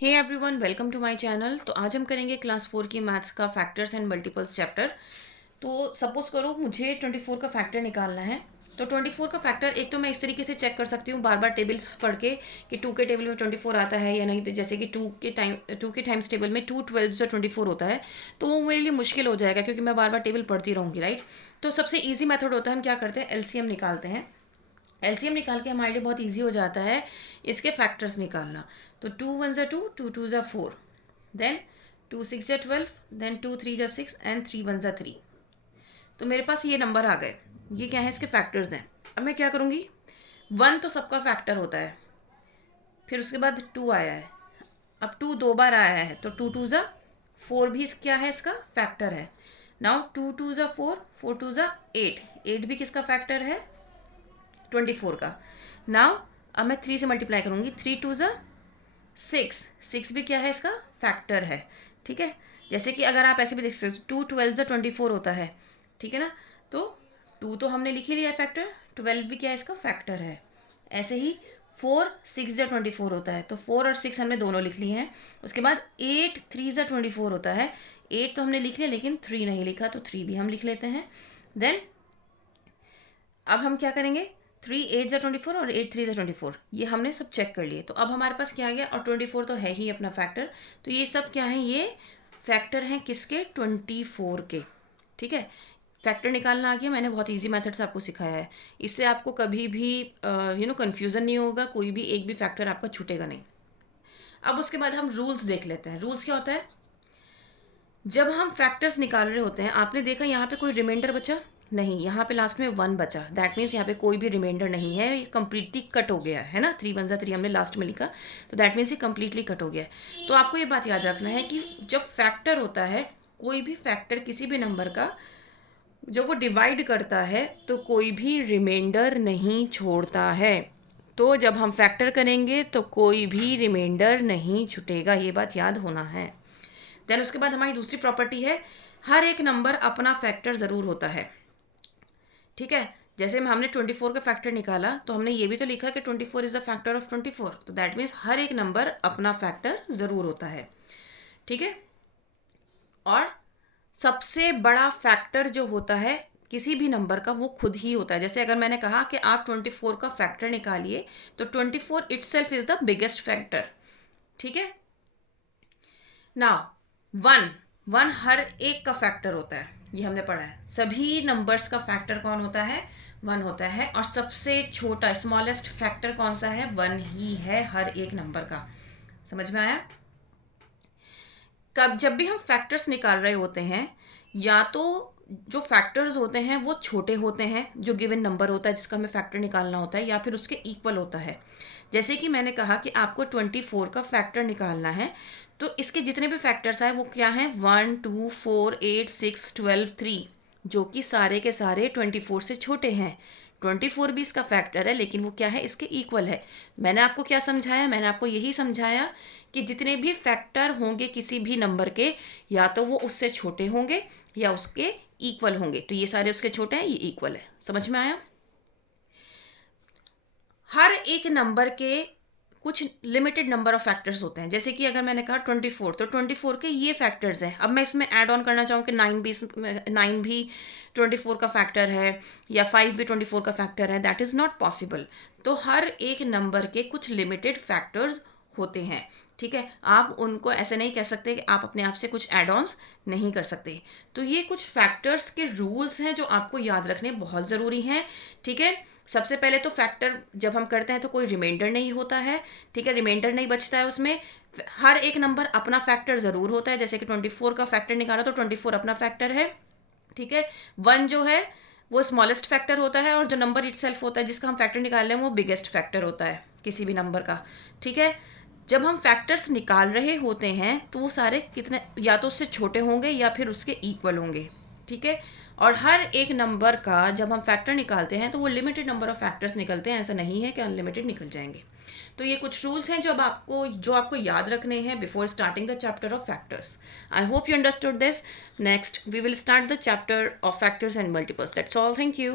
Hey everyone, welcome to my channel. तो आज हम करेंगे क्लास 4 की मैथ्स का फैक्टर्स एंड मल्टीपल्स चैप्टर। तो सपोज करो मुझे 24 का फैक्टर निकालना है। तो 24 का फैक्टर एक तो मैं इस तरीके से चेक कर सकती हूँ बार बार टेबल्स पढ़ के कि 2 के टेबल में 24 आता है या नहीं। तो जैसे कि 2 के टाइम्स टेबल में 2 12 से 24 होता है, तो वो मेरे लिए मुश्किल हो जाएगा क्योंकि मैं बार बार टेबल पढ़ती रहूँगी, राइट। तो सबसे ईजी मेथड होता है, हम क्या करते हैं, एलसीएम निकालते हैं। एलसीएम निकाल के हमारे लिए बहुत इजी हो जाता है इसके फैक्टर्स निकालना। तो 2 1 ज़ा 2, 2 2 ज़ा 4, देन 2 6 ज़ा 12, देन 2 3 ज़ा 6 एंड 3 1 ज़ा 3। तो मेरे पास ये नंबर आ गए। ये क्या है, इसके फैक्टर्स हैं। अब मैं क्या करूँगी, 1 तो सबका फैक्टर होता है, फिर उसके बाद 2 आया है। अब 2 दो बार आया है तो 2 2 ज़ा 4 भी क्या है, इसका फैक्टर है। नाउ 2 2 ज़ा 4, 4 2 ज़ा 8, 8 भी किसका फैक्टर है, 24 का। नाउ अब मैं 3 से मल्टीप्लाई करूँगी, 3 2 ज़ा 6, 6 भी क्या है, इसका फैक्टर है। ठीक है, जैसे कि अगर आप ऐसे भी देख सकते हो, 2 12 ज़ा 24 होता है, ठीक है ना। तो 2 तो हमने लिख ही लिया है फैक्टर, 12 भी क्या है, इसका फैक्टर है। ऐसे ही 4 6 ज़ा 24 होता है, तो 4 और 6 हमने दोनों लिख लिए हैं। उसके बाद 8 3 ज़ा 24 होता है, 8 तो हमने लिख लिया लेकिन 3 नहीं लिखा, तो 3 भी हम लिख लेते हैं। देन अब हम क्या करेंगे, 3 8 ज़ा 24 और 8 3 ज़ा 24, ये हमने सब चेक कर लिए। तो अब हमारे पास क्या आ गया, और 24 तो है ही अपना फैक्टर। तो ये सब क्या है, ये फैक्टर हैं किसके, 24 के। ठीक है, फैक्टर निकालना आ गया। मैंने बहुत इजी मेथड से आपको सिखाया है, इससे आपको कभी भी कन्फ्यूज़न नहीं होगा, कोई भी एक भी फैक्टर आपका छूटेगा नहीं। अब उसके बाद हम रूल्स देख लेते हैं। रूल्स क्या होता है, जब हम फैक्टर्स निकाल रहे होते हैं, आपने देखा यहाँ पे कोई रिमाइंडर बचा नहीं, यहाँ पे लास्ट में 1 बचा, दैट मीन्स यहाँ पे कोई भी रिमाइंडर नहीं है, ये कम्प्लीटली कट हो गया है ना। 3 1 ज़ा 3 हमने लास्ट में लिखा, तो दैट मीन्स ये कम्प्लीटली कट हो गया है। तो आपको ये बात याद रखना है कि जब फैक्टर होता है, कोई भी फैक्टर किसी भी नंबर का जब वो डिवाइड करता है तो कोई भी रिमाइंडर नहीं छोड़ता है। तो जब हम फैक्टर करेंगे तो कोई भी रिमाइंडर नहीं छूटेगा, ये बात याद होना है। देन उसके बाद हमारी दूसरी प्रॉपर्टी है, हर एक नंबर अपना फैक्टर ज़रूर होता है। ठीक है, जैसे में हमने 24 का फैक्टर निकाला, तो हमने ये भी तो लिखा कि 24 इज़ द फैक्टर ऑफ 24, तो दैट मीन्स हर एक नंबर अपना फैक्टर ज़रूर होता है। ठीक है, और सबसे बड़ा फैक्टर जो होता है किसी भी नंबर का, वो खुद ही होता है। जैसे अगर मैंने कहा कि आप 24 का फैक्टर निकालिए, तो 24 itself is the biggest factor. ठीक है, नाउ 1 1 हर एक का फैक्टर होता है, ये हमने पढ़ा है। सभी नंबर्स का फैक्टर कौन होता है, 1 होता है। और सबसे छोटा स्मॉलेस्ट फैक्टर कौन सा है, 1 ही है हर एक नंबर का। समझ में आया। कब जब भी हम फैक्टर्स निकाल रहे होते हैं, या तो जो फैक्टर्स होते हैं वो छोटे होते हैं, जो गिवन नंबर होता है जिसका हमें फैक्टर निकालना होता है, या फिर उसके इक्वल होता है। जैसे कि मैंने कहा कि आपको 24 का फैक्टर निकालना है, तो इसके जितने भी फैक्टर्स आए वो क्या हैं, 1 2 4 8 6 12 3, जो कि सारे के सारे 24 से छोटे हैं। 24 भी इसका फैक्टर है, लेकिन वो क्या है, इसके इक्वल है। मैंने आपको क्या समझाया, मैंने आपको यही समझाया कि जितने भी फैक्टर होंगे किसी भी नंबर के, या तो वो उससे छोटे होंगे या उसके इक्वल होंगे। तो ये सारे उसके छोटे हैं, ये इक्वल है। समझ में आया। हर एक नंबर के कुछ लिमिटेड नंबर ऑफ फैक्टर्स होते हैं। जैसे कि अगर मैंने कहा 24, तो 24 के ये फैक्टर्स हैं। अब मैं इसमें ऐड ऑन करना चाहूँ कि 9 भी 24 का फैक्टर है, या 5 भी 24 का फैक्टर है, दैट इज़ नॉट पॉसिबल। तो हर एक नंबर के कुछ लिमिटेड फैक्टर्स होते हैं। ठीक है, आप उनको ऐसे नहीं कह सकते कि आप अपने आप से कुछ एड ऑन्स नहीं कर सकते। तो ये कुछ फैक्टर्स के रूल्स हैं जो आपको याद रखने बहुत ज़रूरी हैं। ठीक है, सबसे पहले तो फैक्टर जब हम करते हैं तो कोई रिमाइंडर नहीं होता है। ठीक है, रिमाइंडर नहीं बचता है उसमें। हर एक नंबर अपना फैक्टर ज़रूर होता है। जैसे कि 24 का फैक्टर निकाला तो 24 अपना फैक्टर है। ठीक है, 1 जो है वो स्मॉलेस्ट फैक्टर होता है, और जो नंबर इटसेल्फ होता है जिसका हम फैक्टर निकाल रहे हैं वो बिगेस्ट फैक्टर होता है किसी भी नंबर का। ठीक है, जब हम फैक्टर्स निकाल रहे होते हैं तो वो सारे कितने, या तो उससे छोटे होंगे या फिर उसके इक्वल होंगे। ठीक है, और हर एक नंबर का जब हम फैक्टर निकालते हैं तो वो लिमिटेड नंबर ऑफ फैक्टर्स निकलते हैं, ऐसा नहीं है कि अनलिमिटेड निकल जाएंगे। तो ये कुछ रूल्स हैं जो आपको याद रखने हैं before starting the chapter of factors. I hope you understood this. Next we will start the chapter of factors and multiples. That's all, thank you.